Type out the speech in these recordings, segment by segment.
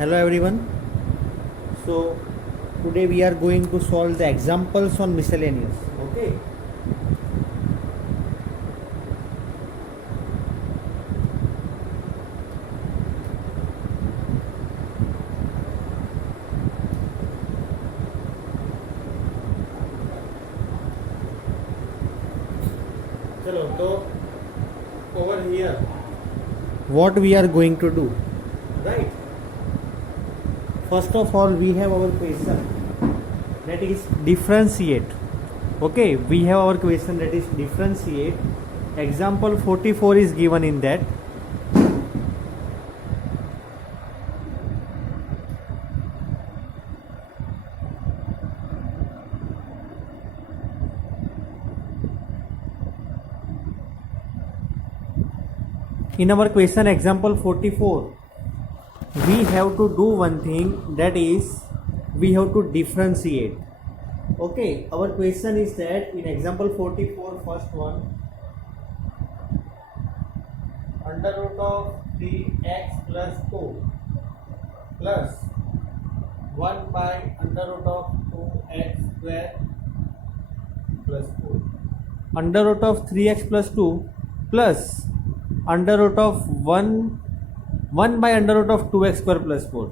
Hello everyone. So today we are going to solve the examples on miscellaneous. Okay. चलो तो over here what we are going to do, right? First of all, we have our question that is differentiate. Okay, we have our question that is differentiate. Example 44 is given in that. In our question example 44, we have to do one thing, that is we have to differentiate. Okay, our question is that in example 44, first one, under root of 3x plus 2 plus 1 by under root of 2x square plus 4. Under root of 3x plus 2 plus under root of 1 by under root of 2x square plus 4.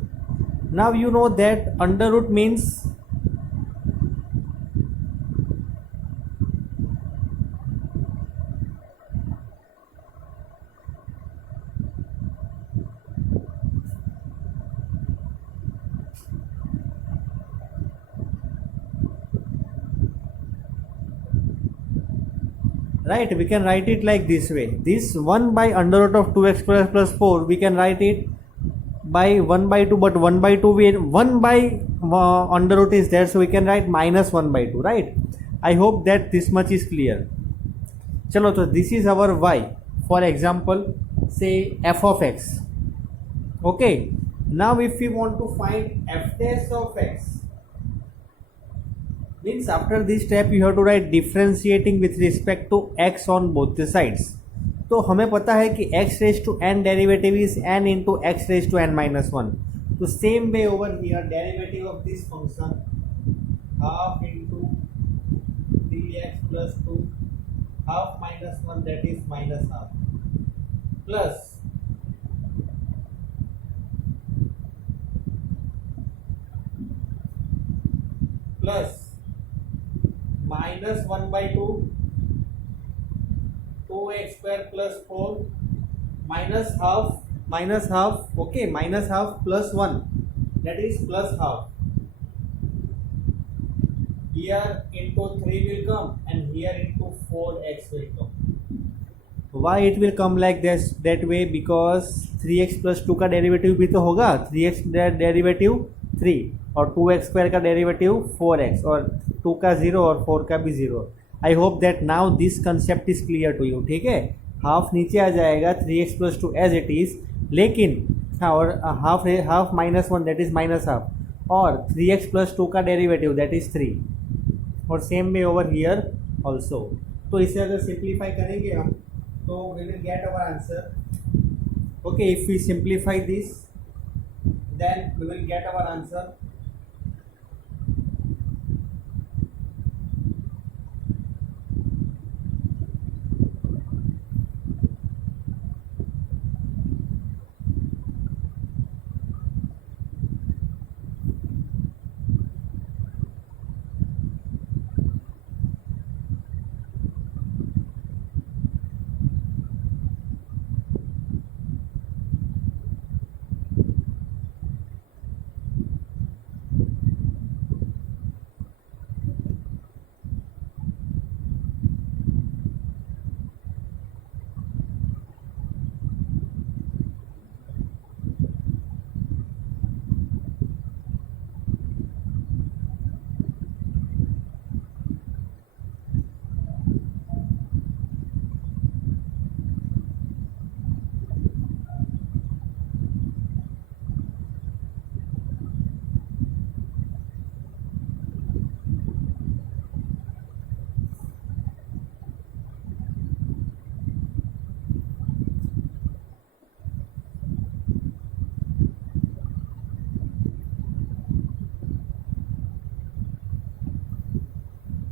Now you know that under root means right, we can write it like this way. This 1 by under root of 2x square plus 4, we can write it by 1 by 2, but 1 by 2, 1 by under root is there, so we can write minus 1 by 2, right? I hope that this much is clear. Chalo, so this is our y. For example, say f of x. Okay, now if we want to find f dash of x, means after this step you have to write differentiating with respect to x on both the sides. तो हमें पता है कि x raised to n derivative is n into x raised to n minus 1. तो same way over here, derivative of this function half into 3x plus 2 half minus 1, that is minus half, plus minus 1 by 2 2x square plus 4 minus half, okay, minus half plus 1, that is plus half. Here into 3 will come and here into 4x will come. Why it will come like this, that way? Because 3x plus 2 का derivative भी तो होगा, 3x derivative 3 और 2x square का derivative 4x और 2 का 0 और 4 का भी 0. I hope that now this concept is clear to you. ठीक है, हाफ नीचे आ जाएगा 3x plus 2 as it is, लेकिन हाँ, और half minus 1 that is minus half, और 3x प्लस 2 का डेरिवेटिव दैट इज 3, और same way over here also. तो इसे अगर सिंप्लीफाई करेंगे हम तो we will get our answer. Okay, if we simplify this then we will get our answer.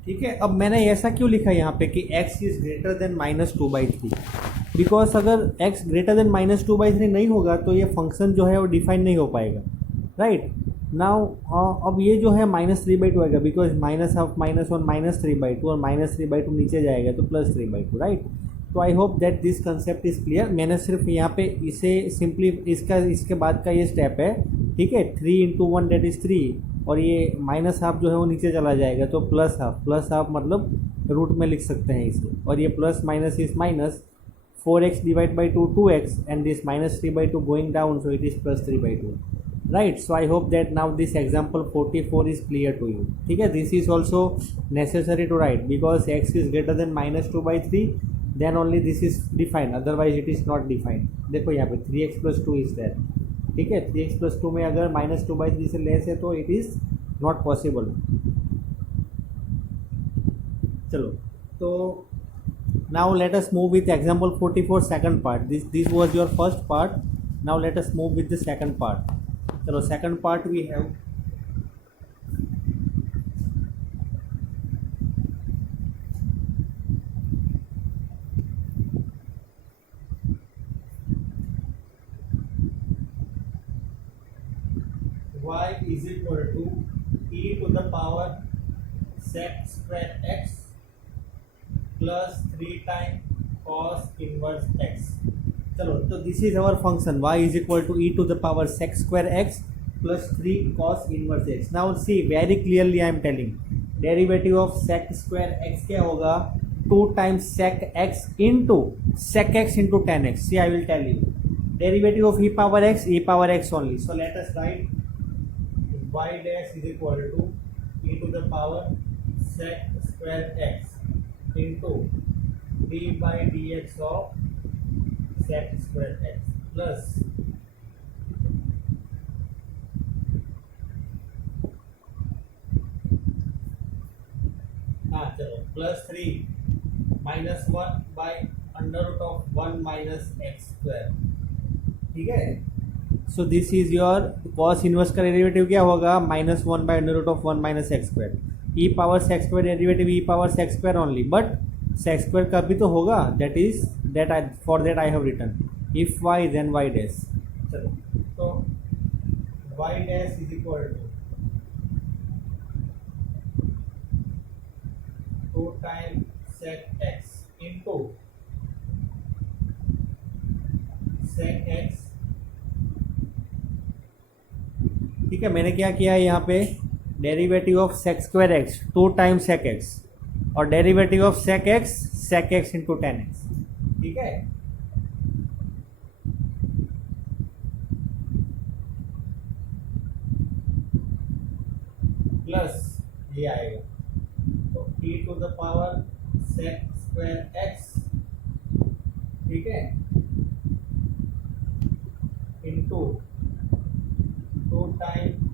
ठीक है, अब मैंने ऐसा क्यों लिखा है यहाँ पे कि x is greater than -2/3, because अगर x ग्रेटर देन -2/3 नहीं होगा तो ये फंक्शन जो है वो डिफाइन नहीं हो पाएगा, राइट। नाउ अब ये जो है -3/2 आएगा, बिकॉज -12 -1 -3/2 और -3/2 नीचे जाएगा तो +3/2, राइट। तो आई hope that this concept is clear. मैंने सिर्फ यहाँ पे इसे सिंपली इसके बाद का ये स्टेप है, ठीक है। 3 × 1 दैट इज 3 और ये -12 जो है वो नीचे चला जाएगा तो +12 मतलब रूट में लिख सकते हैं इसे, और ये plus minus is minus 4x divide by 2 2x and this -3/2 going down, so it is +3/2, right। So I hope that now this example 44 is clear to you, ठीक है। This is also necessary to write because x is greater than -2/3, then only this is defined, otherwise it is not defined। देखो यहाँ पे 3x + 2 is there, ठीक है। 3x + 2 में अगर -2/3 से लेस है तो it is not possible। चलो, तो now let us move with example 44 second part। This was your first part, now let us move with the second part। चलो, second part we have y is equal to e to the power sec square x plus 3 times cos inverse x। चलो, तो this is our function y is equal to e to the power sec square x plus 3 cos inverse x। Now see very clearly I am telling, derivative of sec square x क्या होगा, 2 times sec x into sec x into tan x। See I will tell you, derivative of e power x only। So let us write y dash is equal to e to the power sec square x into d by dx of sec square x plus चलो +3 -1 by √1 minus x square, ठीक है। So this is your cos inverse का derivative क्या होगा, -1 by √1 minus x square। e power sec square derivative e power sec square only, but sec square का भी तो होगा, that is that I for that I have written if y then y dash। चलो, तो y dash is equal to 2 times sec x into sec x, ठीक है। मैंने क्या किया है यहाँ पे, derivative of sec square x 2 times sec x और derivative of sec x into tan x, ठीक है। प्लस ये आएगा तो e to the power sec square x, ठीक है, into 2 time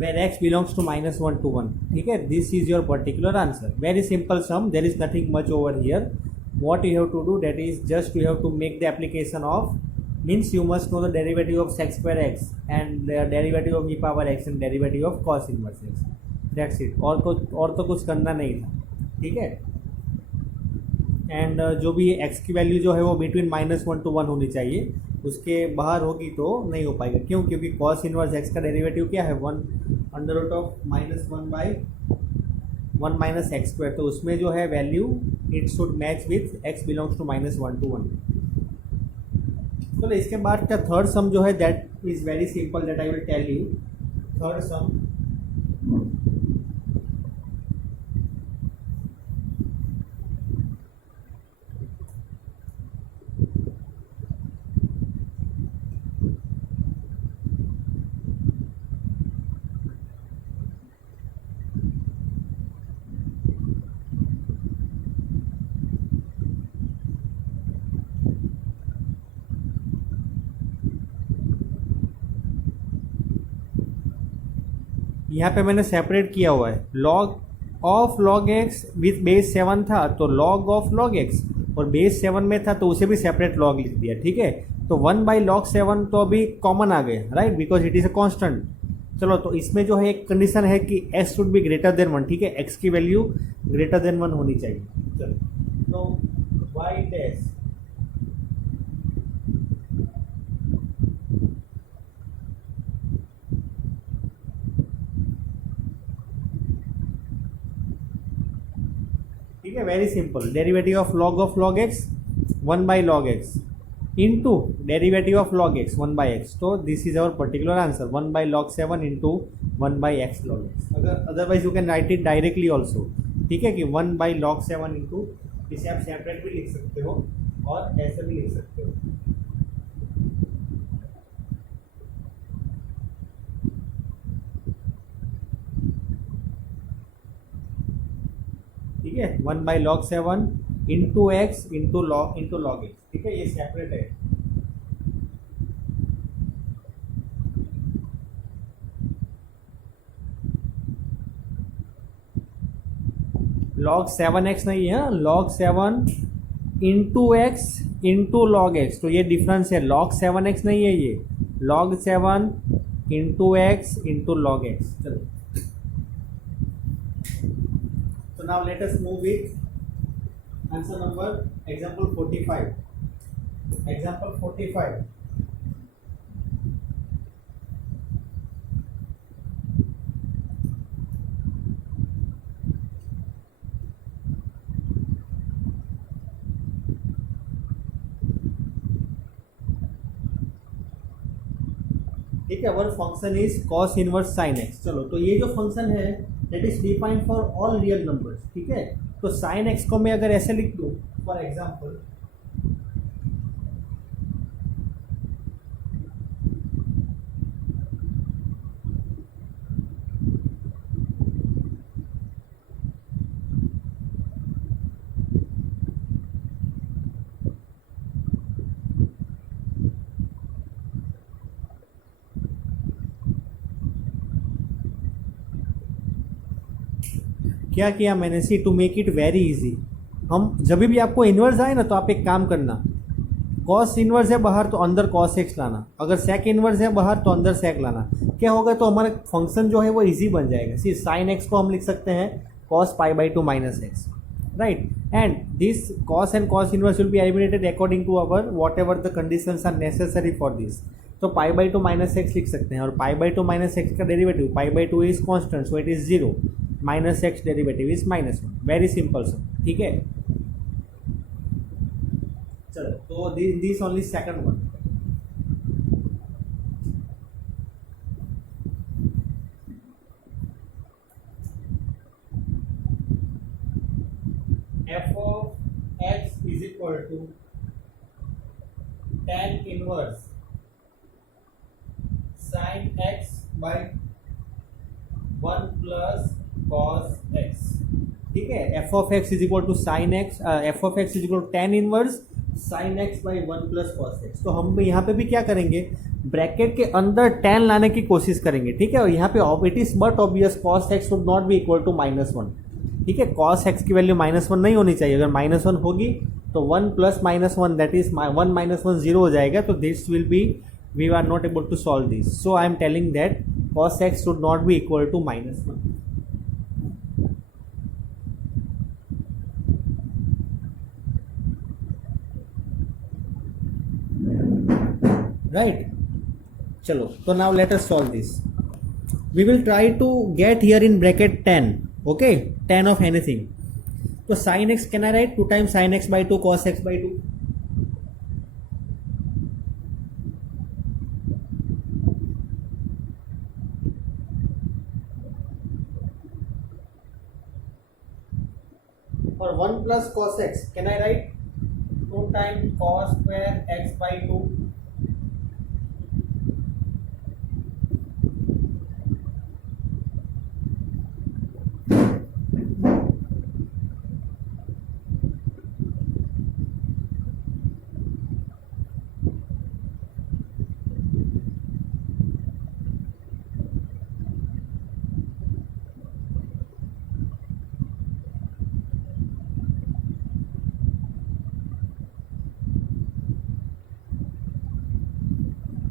where x belongs to -1 to 1, ठीक है। This is your particular answer, very simple sum, there is nothing much over here. what you have to do, that is just you have to make the application of, means you must know the derivative of sec square x and the derivative of e power x and derivative of cos inverse x, that's it। और तो कुछ करना नहीं था, ठीक है। And जो भी x की वैल्यू जो है वो बिटवीन -1 to 1 होनी चाहिए, उसके बाहर होगी तो नहीं हो पाएगा। क्यों? क्योंकि cos इनवर्स x का डेरिवेटिव क्या है, 1 √-1 by 1 minus x square, तो उसमें जो है value it should match with x belongs to -1 to 1। तो इसके बाद का थर्ड सम जो है that is very simple, that I will tell you. Third sum, यहाँ पे मैंने सेपरेट किया हुआ है, log of log x with base 7 था तो लॉग ऑफ लॉग एक्स, और बेस 7 में था तो उसे भी सेपरेट लॉग लिख दिया, ठीक है। तो 1/log 7 तो अभी कॉमन आ गए, right, because it is a constant. चलो, तो इसमें जो है एक कंडीशन है कि x should be greater than 1, ठीक है, x की वैल्यू ग्रेटर देन 1 होनी चाहिए। चलो, तो y डैश ठीक है, very simple, derivative of log x 1/log x into derivative of log x 1/x, तो this is our particular answer 1/log 7 into 1/x log x। अगर otherwise you can write it directly also, ठीक है, कि 1/log 7 into, इसे आप separate भी लिख सकते हो और ऐसे भी लिख सकते हो। ठीक है, 1/log 7 into x into log x, ठीक है, ये सेपरेट है। log 7x नहीं है, log 7 into x into log x, तो ये डिफरेंस है, log 7x नहीं है ये, log 7 into x into log x. चलो, so now let us move with answer number example 45। example 45, ठीक है, one function is cos inverse sin x। चलो, तो ये जो फंक्शन है that is defined for all real numbers, ठीक है। तो sin x को मैं अगर ऐसे लिख दूं, फॉर एग्जांपल, क्या किया मैंने, see to make it very easy, हम जब भी आपको इन्वर्स आए ना तो आप एक काम करना, कॉस इन्वर्स है बाहर तो अंदर कॉस एक्स लाना, अगर सेक इन्वर्स है बाहर तो अंदर सेक लाना। क्या होगा, तो हमारा फंक्शन जो है वो इजी बन जाएगा। सी साइन एक्स को हम लिख सकते हैं cos π/2 minus x, right, and this cos and cos inverse will be eliminated according to our whatever the conditions are necessary for this. तो π/2 माइनस एक्स लिख सकते हैं, और π/2 माइनस एक्स का derivative π/2 is constant so it is 0, minus x derivative is -1, very simple sir, ठीक है। चलो, तो this only second one, f of x is equal to tan inverse sin x by 1 plus cos x, ठीक है। f of x is equal to sin x, f of x is equal to tan inverse sin x by 1 plus cos x। तो हम यहाँ पे भी क्या करेंगे, bracket के अंदर tan लाने की कोशिश करेंगे, ठीक है। और यहाँ पे it is but obvious cos x would not be equal to -1, ठीक है। cos x की वैल्यू -1 नहीं होनी चाहिए, अगर -1 होगी तो 1 प्लस -1 दैट इज 1 -1 0 हो जाएगा, तो this will be, we are not able to solve this, so I am telling that cos x should not be equal to -1, right। चलो, तो now let us solve this, we will try to get here in bracket 10, okay, 10 of anything। तो sin x can I write 2 times sin x by 2 cos x by 2, और 1 plus cos x can I write 2 times cos square x by 2,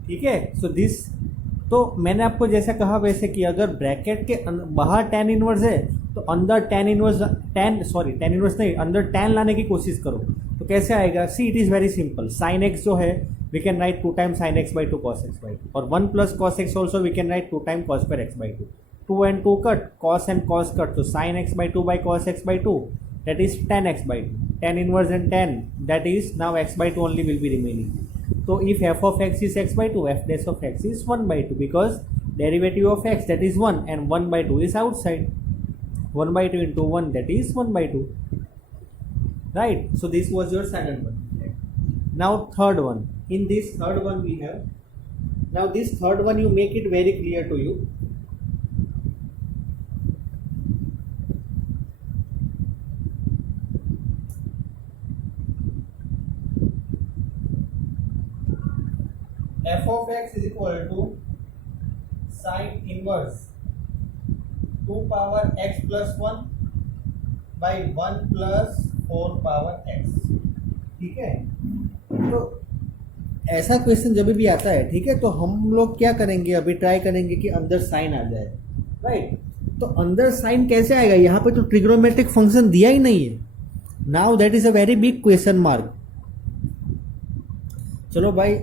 ठीक है। So this, तो मैंने आपको जैसा कहा वैसे कि अगर ब्रैकेट के बाहर tan इनवर्स है तो अंदर tan इनवर्स, tan इनवर्स नहीं, अंदर tan लाने की कोशिश करो तो कैसे आएगा। See it is very simple, sine x जो है we can write 2 time sine x by 2 cos x by 2, और 1 plus cos x also we can write 2 time cos square x by 2, 2 and 2 cut, cos and cos cut, तो sin x by 2 by cos x by 2, that is tan x by 2, tan inverse and tan, that is now x by 2 only will be remaining. So if f of x is x by 2, f dash of x is 1 by 2, because derivative of x, that is 1, and 1 by 2 is outside. 1 by 2 into 1, that is 1 by 2, right? So this was your second one. Now third one. In this third one we have, now this third one you make it very clear to you. F of x is equal to sin inverse 2 power x plus 1 by 1 plus 4 power x, ठीक है। तो ऐसा question जब भी आता है, ठीक है, तो हम लोग क्या करेंगे, अभी ट्राई करेंगे कि अंदर साइन आ जाए, राइट। तो अंदर साइन कैसे आएगा, यहाँ पे तो ट्रिग्नोमेट्रिक फंक्शन दिया ही नहीं है। Now that is a very big question mark. चलो भाई,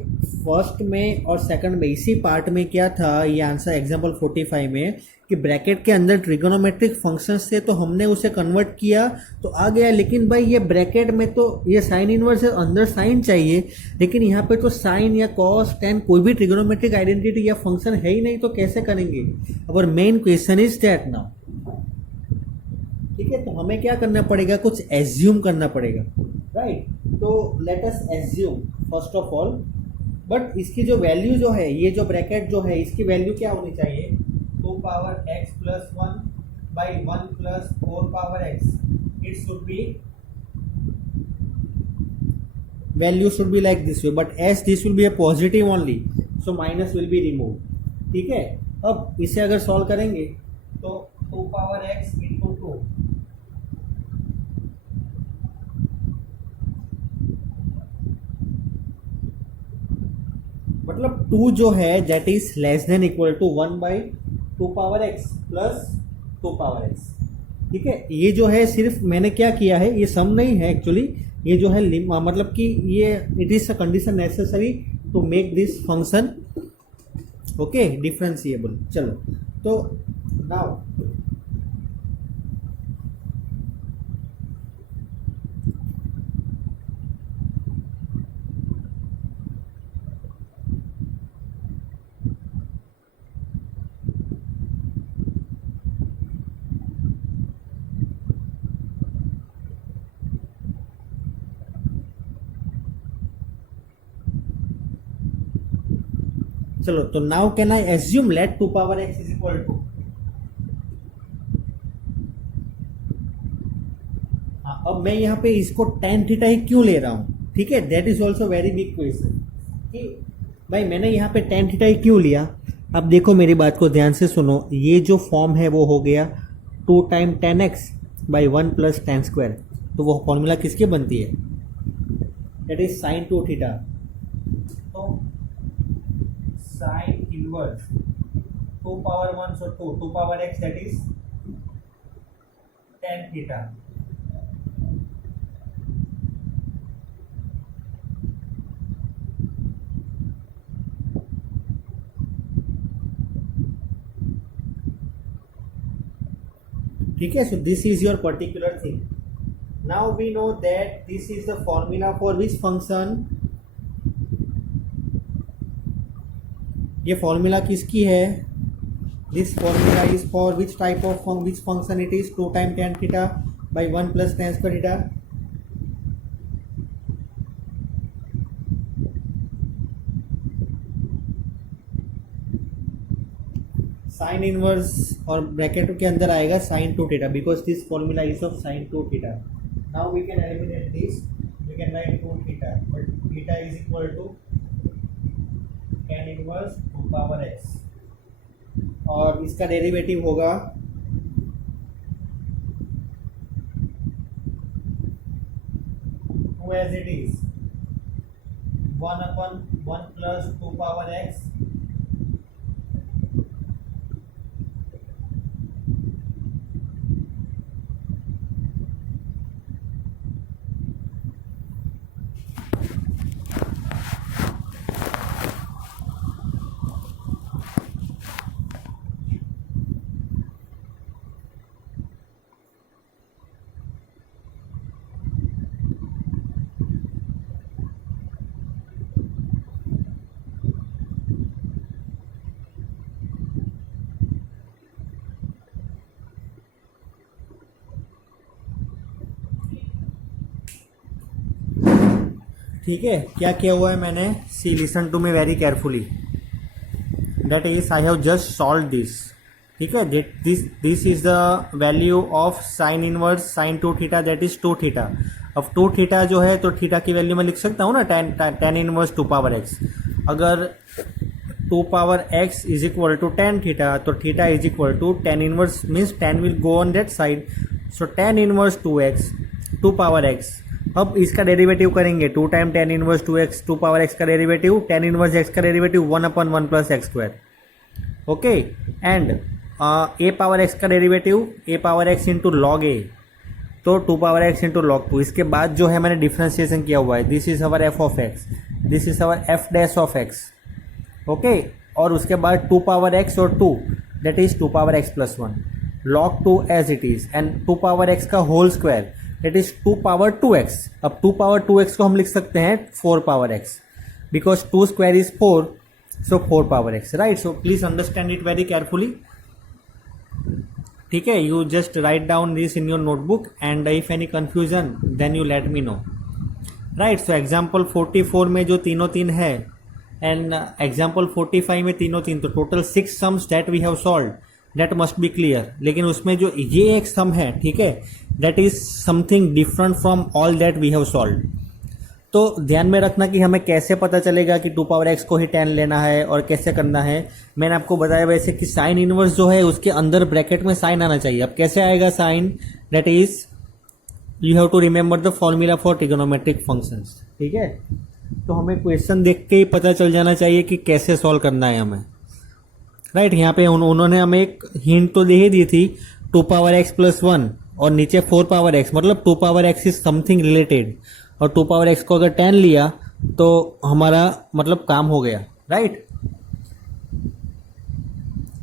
फर्स्ट में और सेकंड में इसी पार्ट में क्या था, ये आंसर एग्जांपल 45 में कि ब्रैकेट के अंदर ट्रिगोनोमेट्रिक फंक्शंस थे तो हमने उसे कन्वर्ट किया तो आ गया। लेकिन भाई ये ब्रैकेट में तो ये साइन इनवर्स है, अंदर साइन चाहिए, लेकिन यहाँ पे तो साइन या कॉस टेन कोई भी ट्रिगोनोमेट्रिक आइडेंटिटी या फंक्शन है ही नहीं, तो कैसे करेंगे। Our main question is that now, ठीक है। तो हमें क्या करना पड़ेगा, कुछ एज्यूम करना पड़ेगा, राइट। तो let us assume first of all, but इसकी जो वैल्यू जो है, ये जो ब्रैकेट जो है, इसकी वैल्यू क्या होनी चाहिए, 2 power x plus 1 by 1 plus 4 power x, it should be, value should be like this way, but S this will be a positive only, so minus will be remove, ठीक है। अब इसे अगर सॉल्व करेंगे तो 2 पावर x इंटू 2, मतलब 2 जो है that is less than equal to 1 by 2 power x plus 2 power x, ठीक है। ये जो है सिर्फ मैंने क्या किया है, ये सम नहीं है एक्चुअली, ये जो है मतलब कि ये it is a condition necessary to make this function okay differentiable. चलो तो नाउ चलो तो now can I assume let 2 power x is equal to, अब मैं यहाँ पे इसको tan थीटा ही क्यों ले रहा हूँ, ठीक है। That is also very big question कि भाई मैंने यहाँ पे tan थीटा ही क्यों लिया। अब देखो मेरी बात को ध्यान से सुनो, ये जो फॉर्म है वो हो गया 2 time tan x by 1 plus tan square, तो वो फॉर्मूला किसकी बनती है, दैट इज साइन 2 थीटा। तो sine inverse 2 power 1 so 2 power x that is tan theta, ठीक है। So this is your particular thing. Now we know that this is the formula for which function, ये formula किसकी है, this formula is for which type of which function, it is 2 time tan theta by 1 plus tan square theta. Sine inverse और bracket के अंदर आएगा sine 2 theta, because this formula is of sine 2 theta. Now we can eliminate this, we can write 2 theta, but theta is equal to tan inverse 2 power x, और इसका derivative होगा as it is 1/1 plus 2 power x ठीक है, क्या किया हुआ है मैंने? See listen to me very carefully, that is I have just solve this. ठीक है, this is the value of sine inverse sine 2 theta, that is 2 theta. अब 2 थीटा जो है तो थीटा की वैल्यू मैं लिख सकता हूँ ना, टेन इनवर्स 2 पावर एक्स। अगर 2 power x is equal to 10 theta, तो theta is equal to 10 inverse means 10 will go on that side, so 10 inverse 2x 2 power x. अब इसका डेरिवेटिव करेंगे, 2 time 10 inverse 2x 2 power x का derivative, 10 inverse x का derivative 1/1 plus x square. Okay, and a power x का डेरिवेटिव a power x into log a, तो 2 power x into log 2। इसके बाद जो है मैंने डिफ्रेंसिएशन किया हुआ है, this is our f of x, this is our f dash of x। Okay, और उसके बाद 2 पावर x और 2 that is 2 power x plus 1, log 2 as it is, and 2 power x का whole square that is 2 power 2x। अब 2 power 2x को हम लिख सकते हैं 4 power x, because 2 square is 4, so 4 power x, right? So please understand it very carefully. ठीक है, you just write down this in your notebook and if any confusion then you let me know, right? So example 44 में जो तीनों तीन है and example 45 में तीनों तीन, तो total 6 sums that we have solve, that must be clear. लेकिन उसमें जो ये एक सम है, ठीक है, that is something different from all that we have solve. तो ध्यान में रखना कि हमें कैसे पता चलेगा कि 2 पावर x को ही 10 लेना है और कैसे करना है। मैंने आपको बताया वैसे कि साइन इनवर्स जो है उसके अंदर ब्रैकेट में साइन आना चाहिए। अब कैसे आएगा sine? That is you have to remember the formula for trigonometric functions. ठीक है, तो हमें क्वेश्चन देख के ही पता चल जाना चाहिए कि कैसे सॉल्व करना है हमें, राइट? यहाँ पे उन्होंने हमें एक हिंट तो दे ही दी थी, 2 पावर x प्लस 1 और नीचे 4 पावर x, मतलब 2 power x is something related, और 2 पावर x को अगर 10 लिया तो हमारा मतलब काम हो गया, राइट?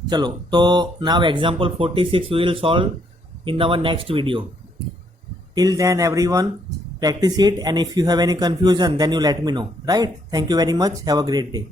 चलो, तो now example 46 we will solve in our next video. Till then everyone practice it, and if you have any confusion then you let me know, right? Thank you very much, have a great day.